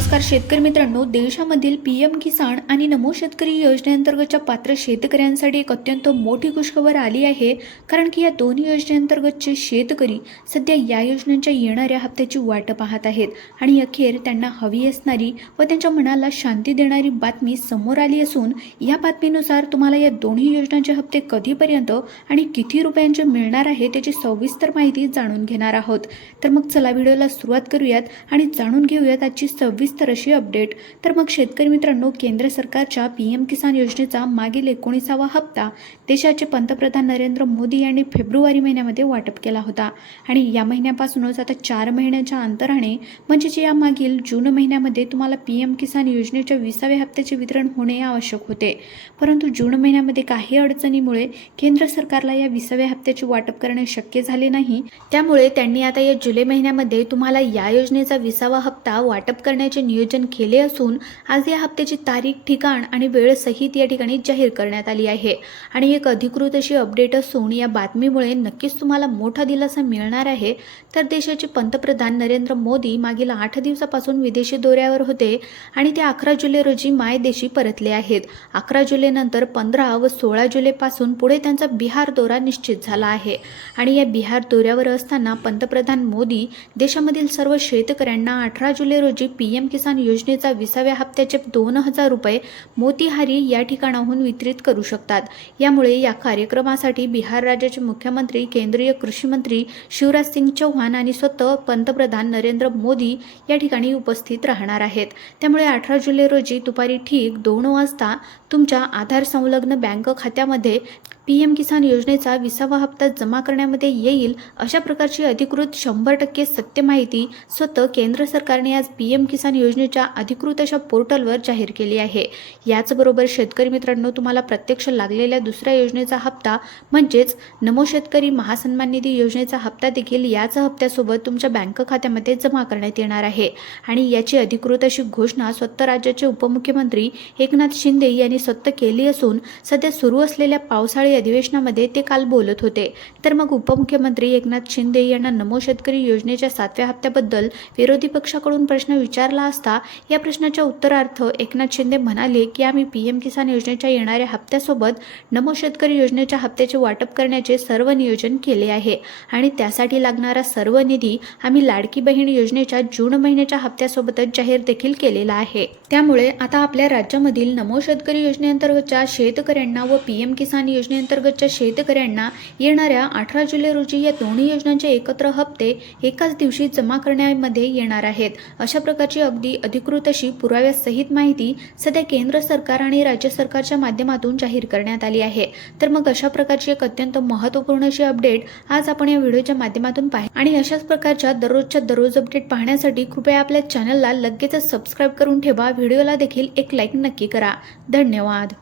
नमस्कार शेतकरी मित्रांनो, देशामधील पीएम किसान आणि नमो शेतकरी योजनेअंतर्गतच्या पात्र शेतकऱ्यांसाठी एक अत्यंत मोठी खुशखबर आली आहे. कारण की या दोन्ही योजनेअंतर्गतचे शेतकरी सध्या या योजनांच्या येणाऱ्या हप्त्याची वाट पाहत आहेत आणि अखेर त्यांना हवी असणारी व त्यांच्या मनाला शांती देणारी बातमी समोर आली असून या बातमीनुसार तुम्हाला या दोन्ही योजनांचे हप्ते कधीपर्यंत आणि किती रुपयांचे मिळणार आहे त्याची सविस्तर माहिती जाणून घेणार आहोत. तर मग चला व्हिडिओला सुरुवात करूयात आणि जाणून घेऊयात आजची सविस्तर अशी अपडेट. तर मग शेतकरी मित्रांनो, केंद्र सरकारच्या पीएम किसान योजनेचा मागील 19वा हप्ता देशाचे पंतप्रधान नरेंद्र मोदी यांनी फेब्रुवारी महिन्यामध्ये वाटप केला होता आणि या महिन्यापासूनच आता 4 महिन्यांच्या अंतराने म्हणजेच या मागील जून महिन्यामध्ये तुम्हाला पीएम किसान योजनेच्या 20व्या हप्त्याचे वितरण होणे आवश्यक होते. परंतु जून महिन्यामध्ये काही अडचणीमुळे केंद्र सरकारला या 20व्या हप्त्याचे वाटप करणे शक्य झाले नाही. त्यामुळे त्यांनी आता या जुलै महिन्यामध्ये तुम्हाला या योजनेचा 20वा हप्ता वाटप करण्याचे नियोजन केले असून आज या हप्त्याची तारीख, ठिकाण आणि वेळ सहित या ठिकाणी जाहीर करण्यात आली आहे. आणि एक अधिकृत अशी अपडेट असून या बातमीमुळे नक्कीच तुम्हाला मोठा दिलासा मिळणार आहे. तर देशाचे पंतप्रधान नरेंद्र मोदी मागील 8 दिवसापासून विदेशी दौऱ्यावर होते आणि ते 11 जुलै रोजी मायदेशी परतले आहेत. 11 जुलैनंतर 15 व 16 जुलैपासून पुढे त्यांचा बिहार दौरा निश्चित झाला आहे. आणि या बिहार दौऱ्यावर असताना पंतप्रधान मोदी देशामधील सर्व शेतकऱ्यांना 18 जुलै रोजी पीएम किसान योजनेचा 20व्या हप्त्याचे 2000 रुपये मोतीहारी या ठिकाणाहून वितरित करू शकतात. यामुळे या कार्यक्रमासाठी बिहार राज्याचे मुख्यमंत्री, केंद्रीय कृषी मंत्री शिवराज सिंग चौहान आणि स्वतः पंतप्रधान नरेंद्र मोदी या ठिकाणी उपस्थित राहणार आहेत. त्यामुळे 18 जुलै रोजी दुपारी ठीक 2 वाजता तुमच्या आधार संलग्न बँक खात्यामध्ये पीएम किसान योजनेचा 20वा हप्ता जमा करण्यामध्ये येईल. अशा प्रकारची अधिकृत 100% सत्य माहिती स्वतः केंद्र सरकारने आज पीएम किसान योजनेच्या अधिकृत अशा पोर्टलवर जाहीर केली आहे. याचबरोबर शेतकरी मित्रांनो, तुम्हाला प्रत्यक्ष लागलेल्या दुसऱ्या योजनेचा हप्ता म्हणजेच नमो शेतकरी महासन्मान निधी योजनेचा हप्ता देखील याच हप्त्यासोबत तुमच्या बँक खात्यामध्ये जमा करण्यात येणार आहे. आणि याची अधिकृत अशी घोषणा स्वतः राज्याचे उपमुख्यमंत्री एकनाथ शिंदे यांनी स्वतः केली असून सध्या सुरू असलेल्या पावसाळी अधिवेशनामध्ये ते काल बोलत होते. तर मग उपमुख्यमंत्री एकनाथ शिंदे यांना नमो शेतकरी योजनेच्या 7व्या हप्त्याबद्दल विरोधी पक्षाकडून प्रश्न विचारला असता या प्रश्नाच्या उत्तरार्थ एकनाथ शिंदे म्हणाले की आम्ही पीएम किसान योजनेच्या येणाऱ्या हप्त्यासोबत नमो शेतकरी योजनेच्या हप्त्याचे वाटप करण्याचे सर्व नियोजन केले आहे आणि त्यासाठी लागणारा सर्व निधी आम्ही लाडकी बहीण योजनेच्या जून महिन्याच्या हप्त्यासोबतच जाहीर देखील केलेला आहे. त्यामुळे आता आपल्या राज्यामधील नमो शेतकरी योजनेअंतर्गतच्या शेतकऱ्यांना व पीएम किसान योजनेअंतर्गतच्या शेतकऱ्यांना येणाऱ्या 18 जुलै रोजी या दोन्ही योजनांचे एकत्र हप्ते एकाच दिवशी जमा करण्यामध्ये येणार आहेत. अशा प्रकारची अगदी अधिकृत अशी पुराव्यासहित माहिती सध्या केंद्र सरकार आणि राज्य सरकारच्या माध्यमातून जाहीर करण्यात आली आहे. तर मग अशा प्रकारची एक अत्यंत महत्त्वपूर्ण अशी अपडेट आज आपण या व्हिडिओच्या माध्यमातून पाहिली आणि अशाच प्रकारच्या दररोजच्या दररोज अपडेट पाहण्यासाठी कृपया आपल्या चॅनलला लगेचच सबस्क्राईब करून ठेवा. व्हिडिओला देखील एक लाईक नक्की करा. धन्यवाद.